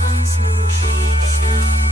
zvans mūžīgs skan.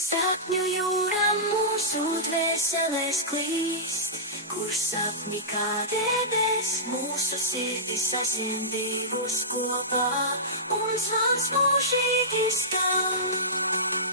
Sapņu jūra mūsu dvēselēs klīst, kur sapņi kā debes mūsu sirdis sasien divus kopā, un zvans mūžīgi skan.